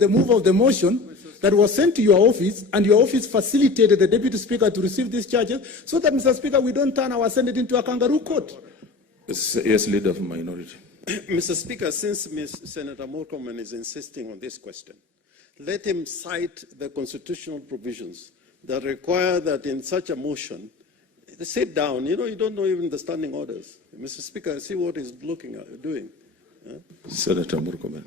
The move of the motion that was sent to your office, and your office facilitated the Deputy Speaker to receive these charges, so that, Mr. Speaker, we don't turn our Senate into a kangaroo court. Yes, Leader of Minority. Mr. Speaker, since Senator Murkomen is insisting on this question, let him cite the constitutional provisions that require that in such a motion, sit down. You know, you don't know even the standing orders. Mr. Speaker, see what he's doing. Senator Murkomen.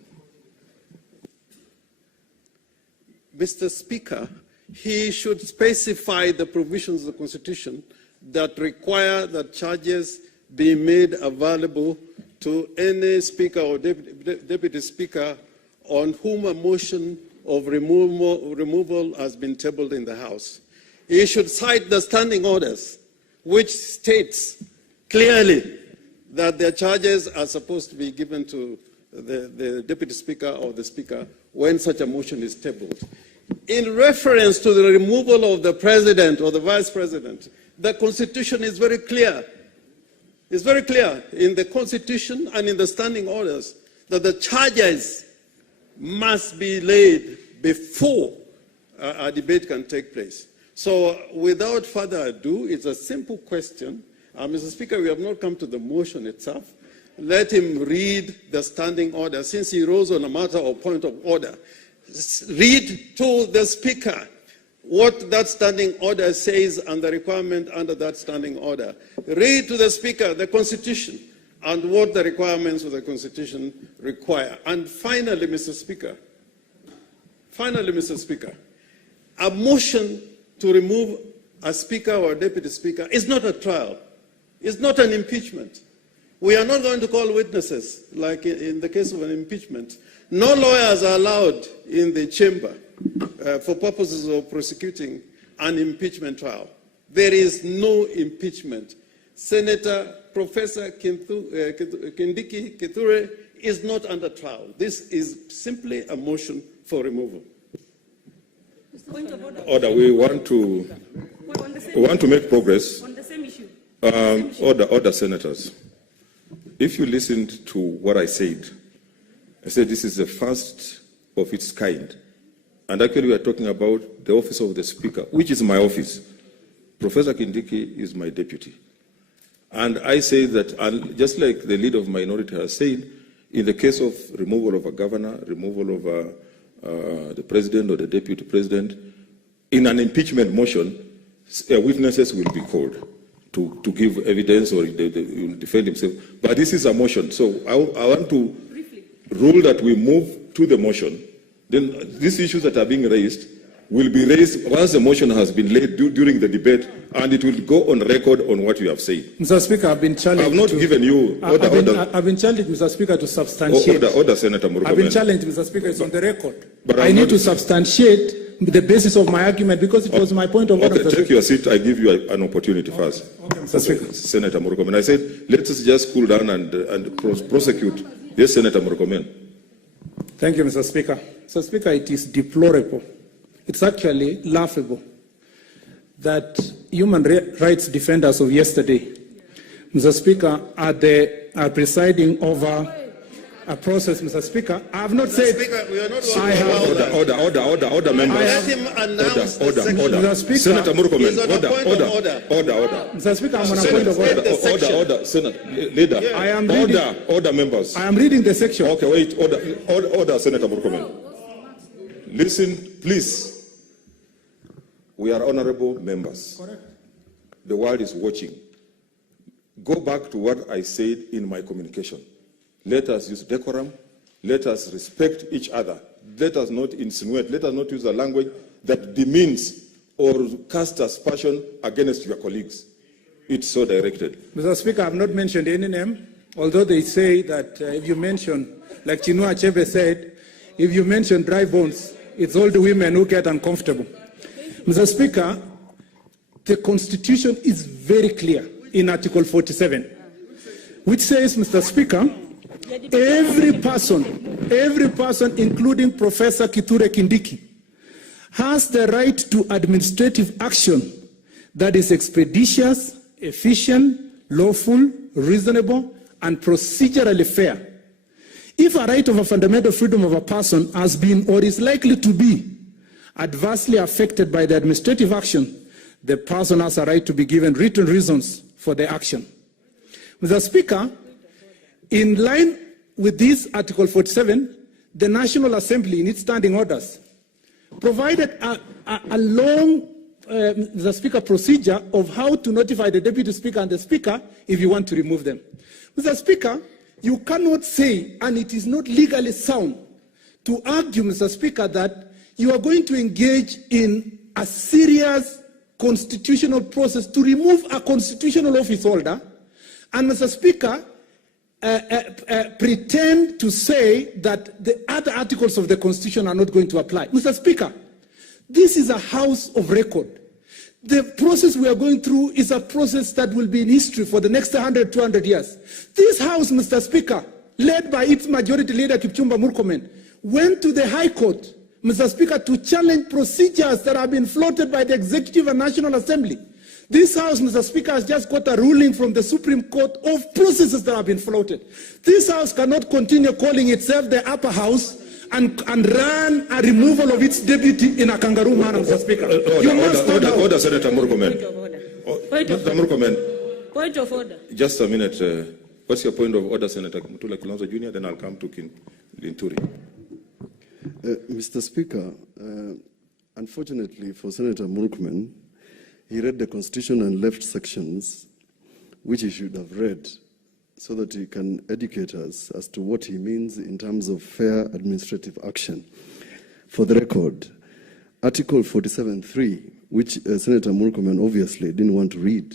Mr. Speaker, he should specify the provisions of the Constitution that require that charges be made available to any Speaker or Deputy Speaker on whom a motion of removal has been tabled in the House. He should cite the standing orders, which states clearly that their charges are supposed to be given to the Deputy Speaker or the Speaker when such a motion is tabled. In reference to the removal of the President or the Vice President, the Constitution is very clear. It's very clear in the Constitution and in the standing orders that the charges must be laid before a debate can take place. So without further ado, it's a simple question. Mr. Speaker, we have not come to the motion itself. Let him read the standing order. Since he rose on a matter of point of order, read to the Speaker what that standing order says and the requirement under that standing order. Read to the Speaker the Constitution and what the requirements of the Constitution require. And finally, Mr. Speaker, a motion to remove a Speaker or a Deputy Speaker is not a trial. It's not an impeachment. We are not going to call witnesses like in the case of an impeachment. No lawyers are allowed in the chamber for purposes of prosecuting an impeachment trial. There is no impeachment. Senator Professor Kindiki Kithure is not under trial. This is simply a motion for removal. Point of order. Order. We want to make progress. On the same issue. Order, senators. If you listened to what I said this is the first of its kind. And actually we are talking about the office of the Speaker, which is my office. Professor Kindiki is my deputy. And I say that, just like the leader of minority has said, in the case of removal of a governor, removal of the president or the deputy president, in an impeachment motion, witnesses will be called to give evidence or defend himself. But this is a motion. So I want to rule that we move to the motion. Then these issues that are being raised will be raised once the motion has been laid during the debate, and it will go on record on what you have said. Mr. Speaker, I've been challenged. I have not given you order. I've been challenged, Mr. Speaker, to substantiate. Order, Senator Murkomen. I've been challenged, Mr. Speaker. It's on the record. But I need to substantiate the basis of my argument because it was my point of order. Okay, take your seat. I give you an opportunity first. Okay, Mr. Speaker. Senator Murkomen. I said, let us just cool down and prosecute. Yes, Senator Murkomen. Thank you, Mr. Speaker. Mr. Speaker, it is deplorable. It's actually laughable that human rights defenders of yesterday, Mr. Speaker, are presiding over a process, Mr. Speaker. I have not said. Speaker, we are not Order, members. Let him announce the section. Mr. Speaker, Senator Murkomen, He's on a point of order. Mr. Speaker, I'm on a point of order. Order, Senator Leader. I am reading, order, members. I am reading the section. Okay, wait. Order, Senator Murkomen. Listen, please. We are honorable members. Correct. The world is watching. Go back to what I said in my communication. Let us use decorum. Let us respect each other. Let us not insinuate. Let us not use a language that demeans or casts aspersion against your colleagues. It's so directed. Mr. Speaker, I have not mentioned any name, although they say that if you mention, like Chinua Achebe said, if you mention dry bones, it's all the women who get uncomfortable. Mr. Speaker, the Constitution is very clear in Article 47, which says, Mr. Speaker, every person, including Professor Kithure Kindiki, has the right to administrative action that is expeditious, efficient, lawful, reasonable, and procedurally fair, If a right of a fundamental freedom of a person has been or is likely to be adversely affected by the administrative action, the person has a right to be given written reasons for the action. Mr. Speaker, in line with this Article 47, the National Assembly, in its standing orders, provided a long the Speaker procedure of how to notify the Deputy Speaker and the Speaker if you want to remove them. Mr. Speaker, you cannot say, and it is not legally sound, to argue, Mr. Speaker, that you are going to engage in a serious constitutional process to remove a constitutional office holder, and, Mr. Speaker, pretend to say that the other articles of the Constitution are not going to apply. Mr. Speaker, this is a house of record. The process we are going through is a process that will be in history for the next 100, 200 years. This House, Mr. Speaker, led by its majority leader, Kipchumba Murkomen, went to the High Court, Mr. Speaker, to challenge procedures that have been floated by the Executive and National Assembly. This House, Mr. Speaker, has just got a ruling from the Supreme Court of processes that have been floated. This House cannot continue calling itself the upper house and run a removal of its deputy in a kangaroo manner, Mr. Speaker. Order, Senator Murkomen. Point of order. Just a minute. What's your point of order, Senator Mutula Kilonzo Jr.? Then I'll come to King Linturi. Mr. Speaker, unfortunately for Senator Murkomen, he read the Constitution and left sections which he should have read so that he can educate us as to what he means in terms of fair administrative action. For the record, Article 47.3, which Senator Murkomen obviously didn't want to read,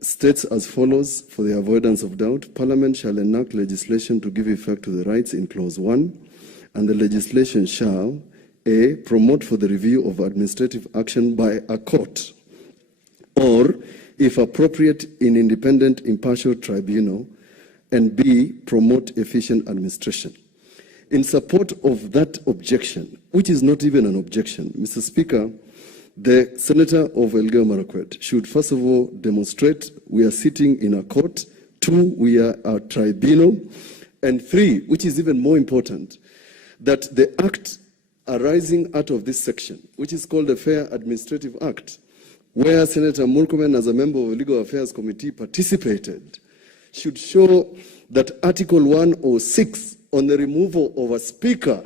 states as follows: for the avoidance of doubt, Parliament shall enact legislation to give effect to the rights in Clause 1, and the legislation shall, A, promote for the review of administrative action by a court, or, if appropriate, in independent impartial tribunal, and B, promote efficient administration. In support of that objection, which is not even an objection, Mr. Speaker, the Senator of Elgeyo Marakwet should first of all demonstrate we are sitting in a court, 2, we are a tribunal, and 3, which is even more important, that the act arising out of this section, which is called the Fair Administrative Act, where Senator Murkomen, as a member of the Legal Affairs Committee, participated, should show that Article 106 on the removal of a speaker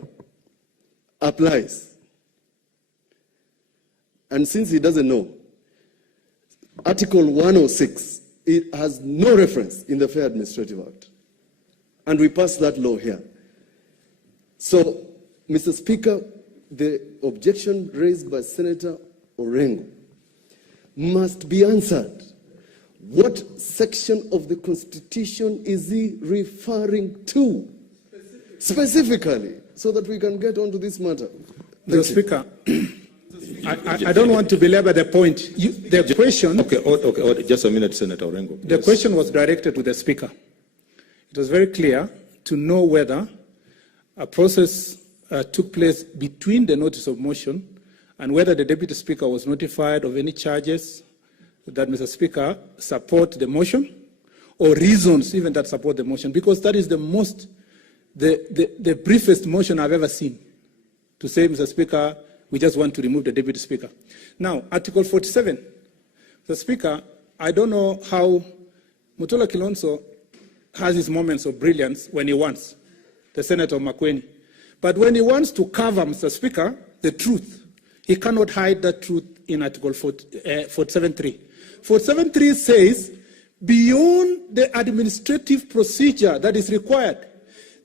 applies. And since he doesn't know, Article 106, it has no reference in the Fair Administrative Act. And we passed that law here. So, Mr. Speaker, the objection raised by Senator Orengo must be answered. What section of the Constitution is he referring to? Specifically, so that we can get onto this matter. Mr. Speaker, I don't want to belabor the point. The question... Okay, just a minute, Senator Orengo. The question was directed to the Speaker. It was very clear to know whether a process took place between the notice of motion and whether the Deputy Speaker was notified of any charges that, Mr. Speaker, support the motion, or reasons even that support the motion, because that is the briefest motion I've ever seen, to say, Mr. Speaker, we just want to remove the Deputy Speaker. Now, Article 47. Mr. Speaker, I don't know how Mutula Kilonzo has his moments of brilliance when he wants, the Senator Makweni. But when he wants to cover, Mr. Speaker, the truth, he cannot hide that truth in Article 47.3. 47.3 says, beyond the administrative procedure that is required,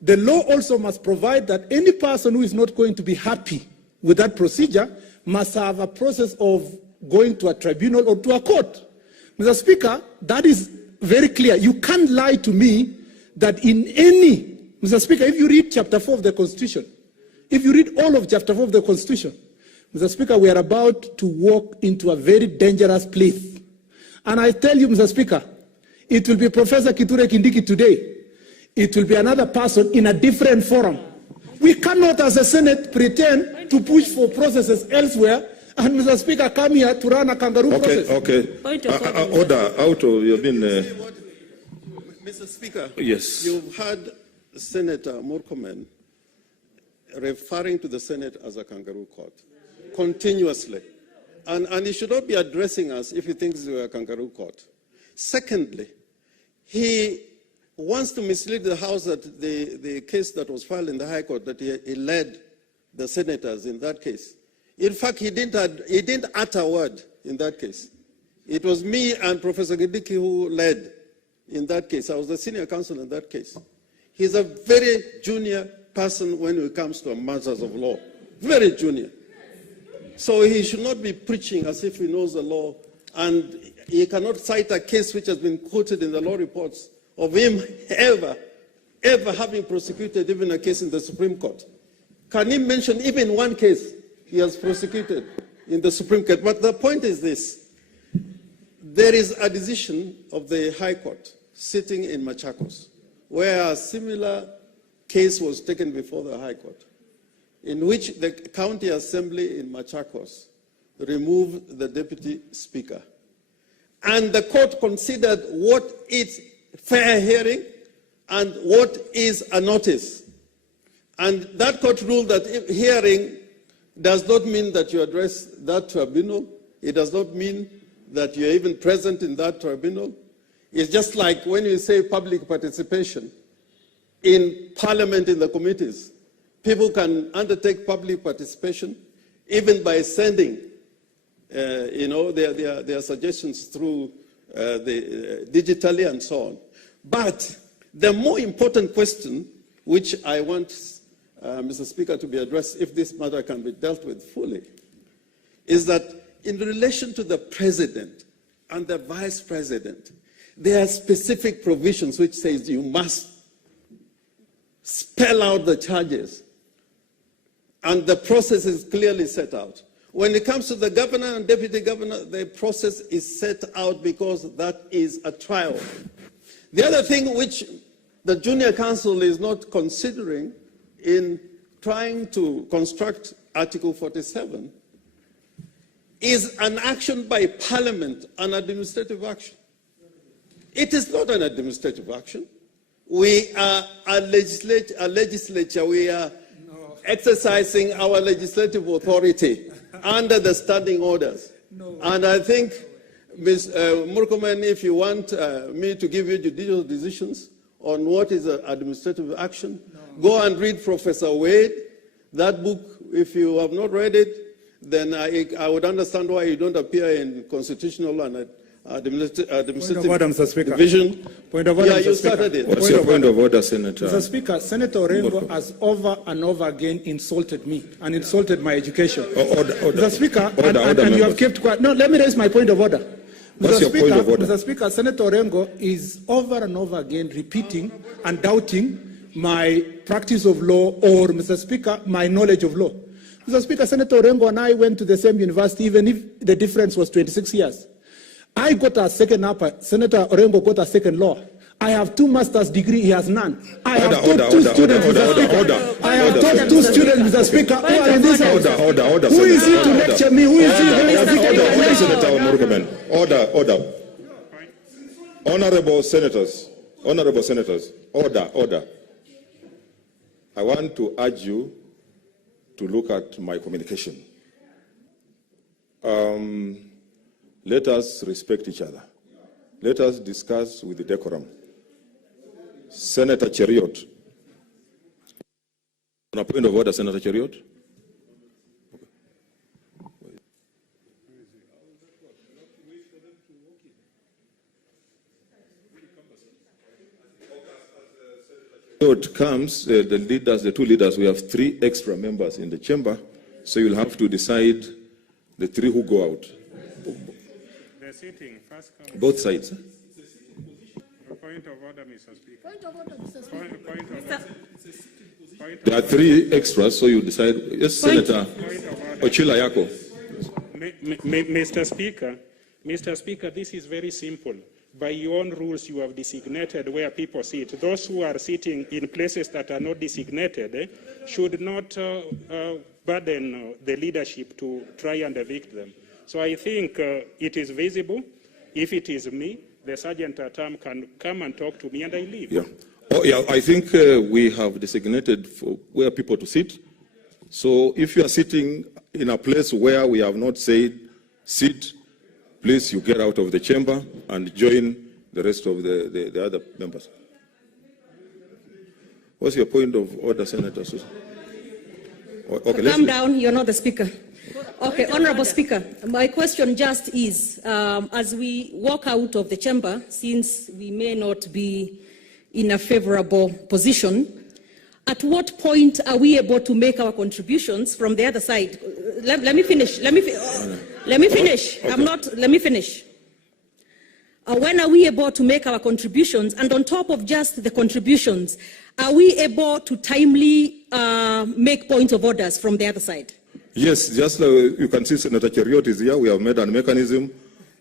the law also must provide that any person who is not going to be happy with that procedure must have a process of going to a tribunal or to a court. Mr. Speaker, that is very clear. You can't lie to me that in any... Mr. Speaker, if you read Chapter 4 of the Constitution, if you read all of Chapter 4 of the Constitution, Mr. Speaker, we are about to walk into a very dangerous place. And I tell you, Mr. Speaker, it will be Professor Kithure Kindiki today. It will be another person in a different forum. We cannot, as a Senate, pretend to push for processes elsewhere, and, Mr. Speaker, come here to run a kangaroo process. Okay. Order. Out of you've been... Mr. Speaker, yes. you've had Senator Murkomen referring to the Senate as a kangaroo court continuously. And he should not be addressing us if he thinks we're a kangaroo court. Secondly, he wants to mislead the House that the case that was filed in the High Court, that he led the senators in that case. In fact, he didn't utter a word in that case. It was me and Professor Gidiki who led in that case. I was the senior counsel in that case. He's a very junior person when it comes to matters of law. Very junior. So he should not be preaching as if he knows the law, and he cannot cite a case which has been quoted in the law reports of him ever having prosecuted even a case in the Supreme Court. Can he mention even one case he has prosecuted in the Supreme Court? But the point is this. There is a decision of the High Court sitting in Machakos where a similar case was taken before the High Court, in which the County Assembly in Machakos removed the Deputy Speaker. And the court considered what is fair hearing and what is a notice. And that court ruled that hearing does not mean that you address that tribunal. It does not mean that you're even present in that tribunal. It's just like when you say public participation in Parliament, in the committees. People can undertake public participation even by sending their suggestions through digitally and so on. But the more important question, which I want Mr. Speaker to be addressed if this matter can be dealt with fully, is that in relation to the President and the Vice President, there are specific provisions which says you must spell out the charges. And the process is clearly set out. When it comes to the governor and deputy governor, the process is set out because that is a trial. The other thing which the junior counsel is not considering in trying to construct Article 47 is an action by Parliament, an administrative action. It is not an administrative action. We are a legislature. We are exercising our legislative authority under the standing orders. And I think, Ms. Murkomen, if you want me to give you judicial decisions on what is an administrative action, go and read Professor Wade. That book, if you have not read it, then I would understand why you don't appear in constitutional and administrative division. Point of order, yeah, you Mr. Speaker. started it. What's your point of order, Senator? Mr. Speaker, Senator Orengo has over and over again insulted me and insulted my education. Order. Mr. Speaker, Order, and you have kept quiet. No, let me raise my point of order. What's your point of order? Mr. Speaker, Senator Orengo is over and over again repeating and doubting my practice of law or, Mr. Speaker, my knowledge of law. Mr. Speaker, Senator Orengo and I went to the same university, even if the difference was 26 years. I got a second upper. Senator Orengo got a second law. I have 2 master's degree, he has none. I have taught 2 students, Mr. Speaker. I have taught 2 students, Mr. Speaker, who are in this house. Order, Who is he to lecture me? Who is he? Senator Murkomen. Order. Honorable senators, order. I want to urge you to look at my communication. Let us respect each other. Let us discuss with the decorum. Senator Cheriot. On a point of order, Senator Cheriot. Cheriot comes, the 2 leaders, we have 3 extra members in the chamber, so you'll have to decide the 3 who go out. Sitting, first come. Both sides. Point of order, Mr. Speaker. Point of order, Mr. Speaker. There are 3 extras, so you decide. Yes, Senator Ochila Yako. Mr. Speaker, this is very simple. By your own rules, you have designated where people sit. Those who are sitting in places that are not designated should not burden the leadership to try and evict them. So I think it is visible. If it is me, the sergeant at arms can come and talk to me and I leave. Yeah. Oh, yeah, I think we have designated for where people to sit. So if you are sitting in a place where we have not said sit, please you get out of the chamber and join the rest of the other members. What's your point of order, Senator Susan? Okay, calm down, you're not the speaker. Okay, Honorable Speaker, my question just is, as we walk out of the chamber, since we may not be in a favorable position, at what point are we able to make our contributions from the other side? Let me finish. Let me finish. Okay. Let me finish. When are we able to make our contributions? And on top of just the contributions, are we able to timely make points of orders from the other side? Yes, just you can see Senator Cheriot is here. We have made a mechanism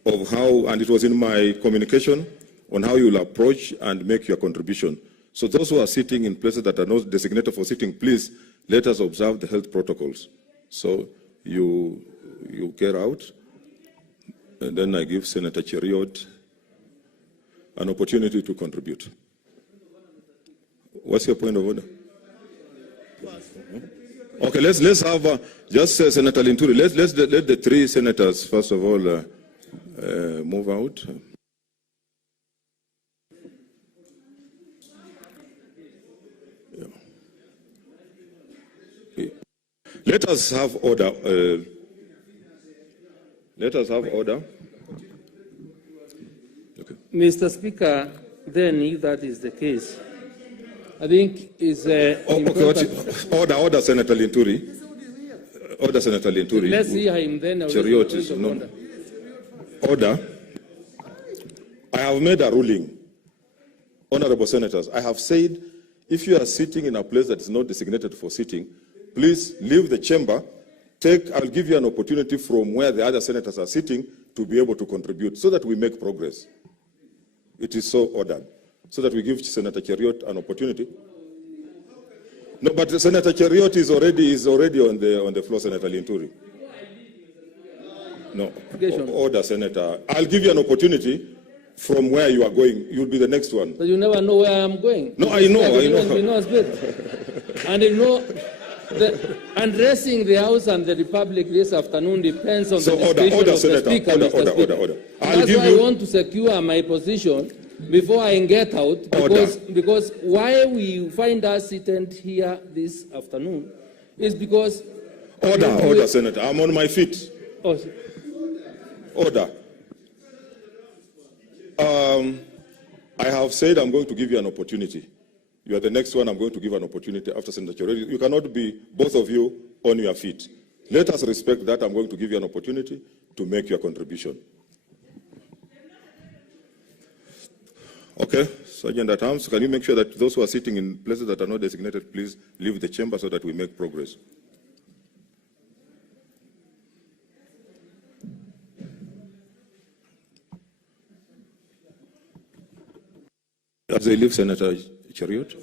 of how, and it was in my communication, on how you will approach and make your contribution. So those who are sitting in places that are not designated for sitting, please let us observe the health protocols. So you get out, and then I give Senator Cheriot an opportunity to contribute. What's your point of order? Okay, let's have just Senator Linturi. Let the three senators first of all move out. Let us have order. Let us have order. Okay. Mr. Speaker, then if that is the case, I think is order, Senator Linturi. Order, Senator Linturi. Let's hear him then. Cheriot is no. Order. I have made a ruling. Honorable senators, I have said if you are sitting in a place that is not designated for sitting, please leave the chamber. I'll give you an opportunity from where the other senators are sitting to be able to contribute so that we make progress. It is so ordered. So that we give Senator Cheriot an opportunity. No, but Senator Cheriot is already on the floor, Senator Linturi. No, order, Senator. I'll give you an opportunity from where you are going. You'll be the next one. But you never know where I'm going. No, I know. And you know, addressing the House and the Republic this afternoon depends on the discretion of the Speaker, Mr. Speaker. That's why I want to secure my position before I get out, because why we find us seated here this afternoon is because... Order, Senator. I'm on my feet. Order. I have said I'm going to give you an opportunity. You are the next one. I'm going to give an opportunity after Senator Cheriot. You cannot be, both of you, on your feet. Let us respect that. I'm going to give you an opportunity to make your contribution. Okay, Sergeant at Arms, can you make sure that those who are sitting in places that are not designated, please leave the chamber so that we make progress? As they leave, Senator Cheriot.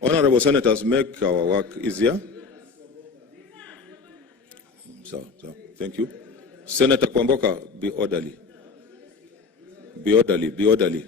Honorable senators, make our work easier. So, thank you. Senator Kwamboka, be orderly. Be orderly, be orderly.